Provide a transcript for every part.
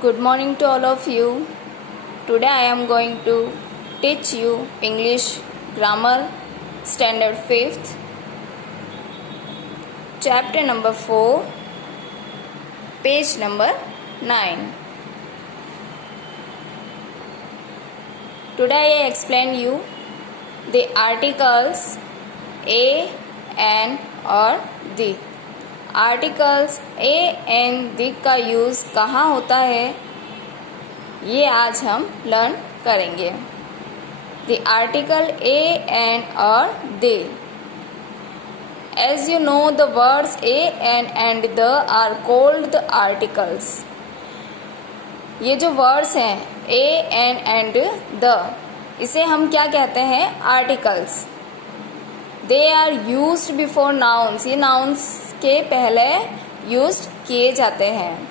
Good morning to all of you. Today I am going to teach you English Grammar Standard 5th, Chapter number 4, page number 9. Today I explain you the articles a, an और the. Articles A N दी का use कहाँ होता है ये आज हम learn करेंगे. The article A an और the. As you know the words A an and the are called the articles. ये जो वर्ड्स हैं ए एन एंड द, इसे हम क्या कहते हैं? Articles. They are used before nouns. ये नाउन्स के पहले यूज किए जाते हैं.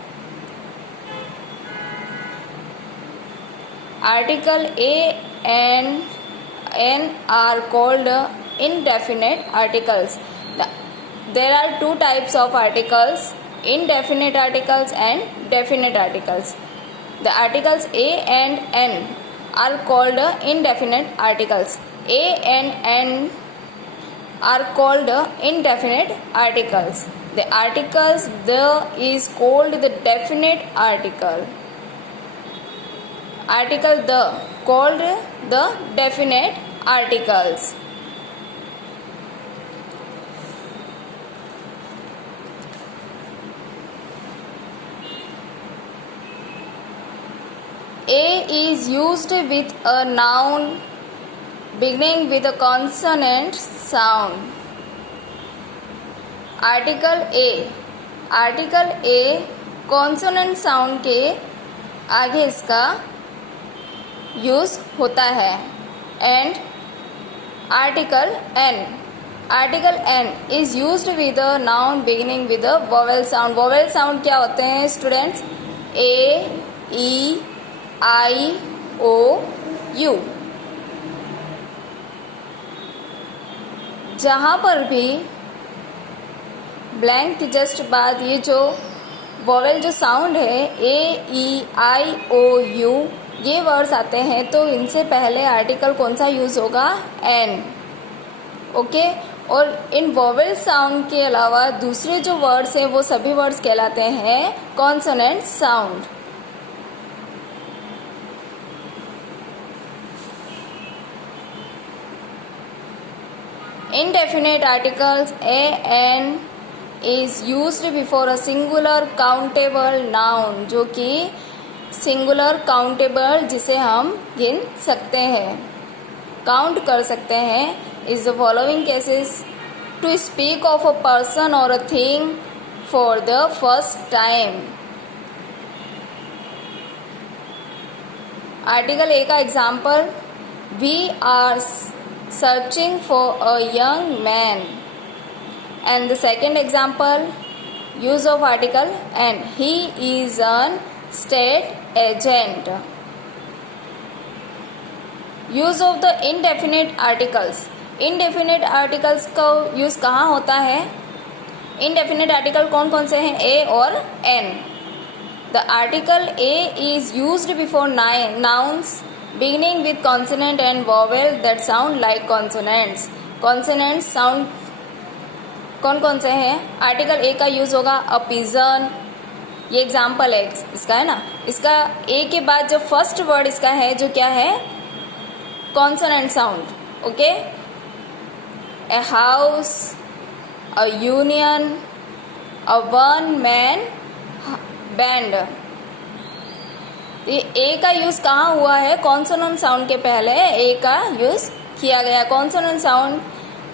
Article a and an are called indefinite articles. There are two types of articles, indefinite articles and definite articles. The articles a and n are called indefinite articles. A and n are called indefinite articles. The articles the is called the definite article. Article the called the definite articles. A is used with a noun beginning with a consonant sound. Article a. Article a consonant sound के आगे इसका use होता है. And article an. Article an is used with a noun beginning with a vowel sound. Vowel sound क्या होते हैं students? A, E, I, O, you. जहाँ पर भी ब्लैंक के जस्ट बाद ये जो वोवेल जो साउंड है ए, ई, आई, ओ, यू, ये वर्ड्स आते हैं तो इनसे पहले आर्टिकल कौन सा यूज़ होगा? एन. ओके. और इन वोवेल साउंड के अलावा दूसरे जो वर्ड्स हैं वो सभी वर्ड्स कहलाते हैं consonant sound. Indefinite articles a n is used before a singular countable noun. जो कि singular countable जिसे हम गिन सकते हैं, काउंट कर सकते हैं. is the following cases: to speak of a person or a thing for the first time. Article A का example: we are searching for a young man. And the second example, use of article and he is an state agent. use of the indefinite articles. indefinite articles का use कहाँ होता है? indefinite article कौन कौन से हैं? a और n. the article a is used before nouns beginning with consonant and vowel that sound like consonants. consonants sound कौन कौन से हैं? आर्टिकल ए का यूज होगा अ पिजन. ये एग्जाम्पल है इसका, है ना. इसका ए के बाद जो फर्स्ट वर्ड इसका है जो क्या है? Consonant sound. Okay. A house, a union, a one man band. ये ए का यूज कहाँ हुआ है? कॉन्सोनेंट साउंड के पहले ए का यूज किया गया. कॉन्सोनेंट साउंड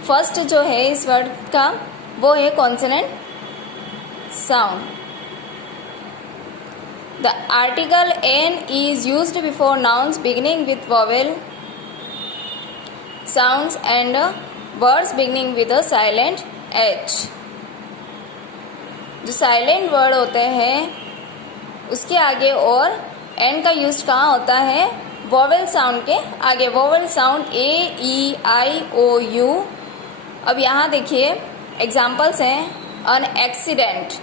फर्स्ट जो है इस वर्ड का वो है consonant sound. The article an is used before nouns beginning with vowel sounds and words beginning with a silent H. जो साइलेंट वर्ड होते हैं उसके आगे और एन का यूज कहाँ होता है? वोवेल साउंड के आगे. Vowel sound A, E, I, O, U. अब यहाँ देखिए एग्जाम्पल्स हैं. An accident.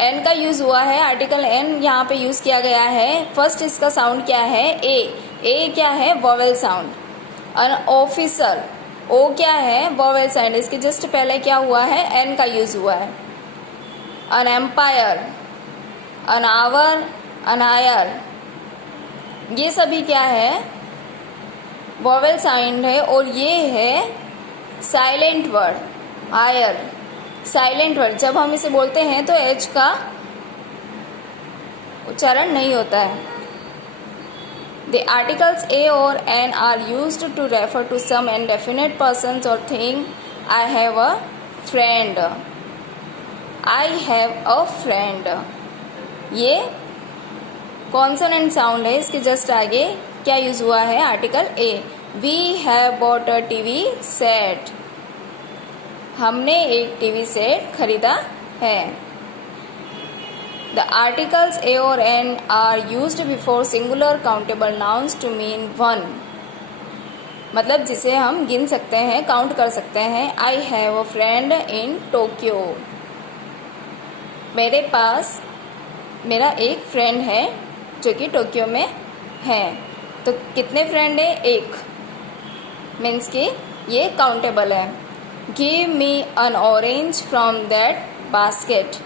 एन का यूज़ हुआ है, आर्टिकल एन यहाँ पे यूज़ किया गया है। फर्स्ट इसका साउंड क्या है? ए क्या है? Vowel sound. एन ऑफिसर, ओ क्या है? Vowel sound. इसके जस्ट पहले क्या हुआ है? एन का यूज़ हुआ है। An empire, an hour, an heir, ये सभी क्या है? वॉवेल साउंड है। और ये है साइलेंट वर्ड, आयर, साइलेंट वर्ड। जब हम इसे बोलते हैं तो एच का उच्चारण नहीं होता है। द आर्टिकल्स ए और an are used to refer to some indefinite persons और thing. I have a friend, I have a friend, ये कॉन्सोनेंट साउंड है। इसके जस्ट आगे क्या यूज हुआ है? Article A. We have bought a TV set, हमने एक टीवी सेट खरीदा है। द आर्टिकल्स ए और an are used before singular countable nouns to mean one, मतलब जिसे हम गिन सकते हैं, काउंट कर सकते हैं। आई have a friend in Tokyo, मेरे पास मेरा एक फ्रेंड है जो कि टोक्यो में है। तो कितने फ्रेंड है? एक, मीन्स कि ये काउंटेबल है। Give me an orange from that basket.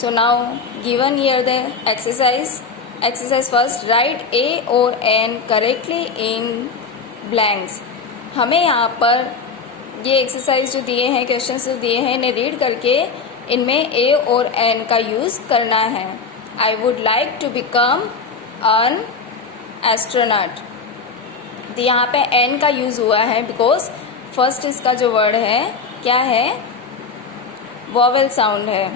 So now given here the exercise first, write A और एन करेक्टली इन ब्लैंक्स। हमें यहाँ पर ये एक्सरसाइज जो दिए हैं, क्वेश्चंस जो दिए हैं, इन्हें रीड करके इनमें ए और एन का यूज़ करना है। I would like to become an astronaut. तो यहाँ पे एन का यूज़ हुआ है बिकॉज फर्स्ट इसका जो वर्ड है क्या है? वॉवेल साउंड है।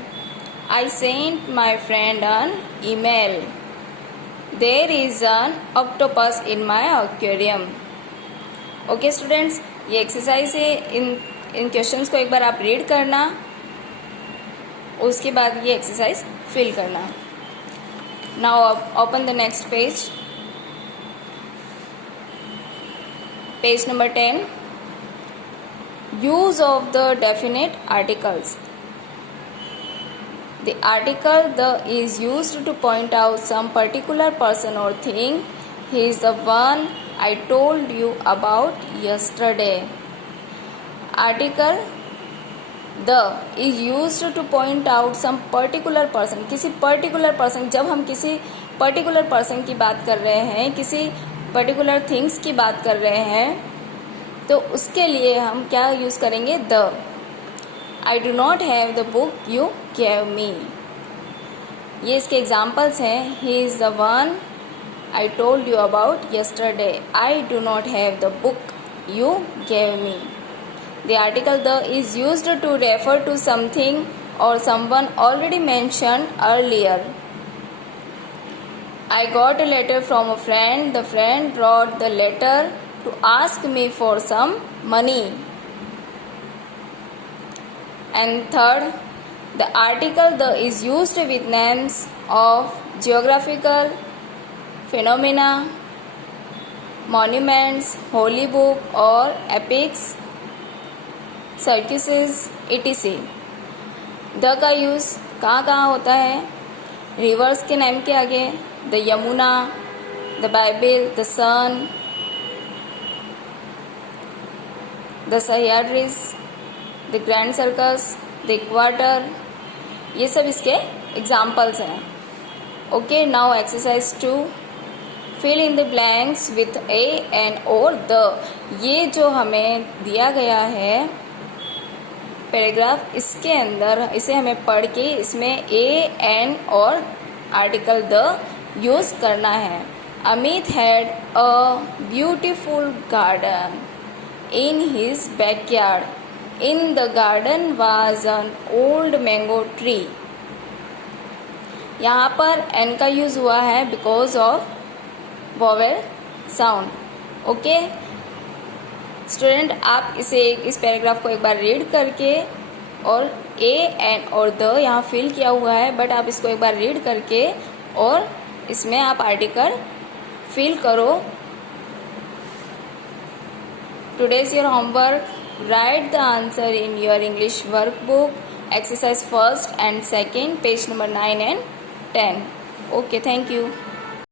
I sent my friend an email, there is an octopus in my aquarium. Okay students, ये एक्सरसाइज है। इन क्वेश्चंस को एक बार आप रीड करना, उसके बाद ये एक्सरसाइज फिल करना। Now open the next page, page number 10। Use of the definite articles. The article the is used to point out some particular person or thing. He is the one I told you about yesterday. Article the is used to point out some particular person. किसी particular person, जब हम किसी particular person की बात कर रहे हैं, किसी particular things की बात कर रहे हैं, तो उसके लिए हम क्या यूज़ करेंगे? the. I do not have the book you gave me. ये इसके एग्जाम्पल्स हैं। He is the one I told you about yesterday. I do not have the book you gave me. The article the is used to refer to something or someone already mentioned earlier. I got a letter from a friend. The friend wrote the letter to ask me for some money. And third, the article the is used with names of geographical phenomena, monuments, holy book or epics, circuses, etc. The का use कहाँ कहाँ होता है? Rivers के नाम के आगे, the Yamuna, the Bible, the sun, the Sahyadris, the grand circus, the equator, ये सब इसके एग्जाम्पल्स हैं। Okay, now exercise 2, fill in the blanks with A an और द। ये जो हमें दिया गया है पैराग्राफ, इसके अंदर इसे हमें पढ़ के इसमें ए एन और आर्टिकल द यूज़ करना है। Amit had a beautiful garden in his backyard. In the garden was an old mango tree. यहाँ पर n का यूज़ हुआ है because of vowel sound. Okay student, आप इस पैराग्राफ को एक बार रीड करके, और ए एन और द यहाँ फिल किया हुआ है, बट आप इसको एक बार रीड करके और इसमें आप आर्टिकल फिल करो। Today's your homework. Write the answer in your English workbook exercise first and second, page number 9 and 10. Okay, thank you.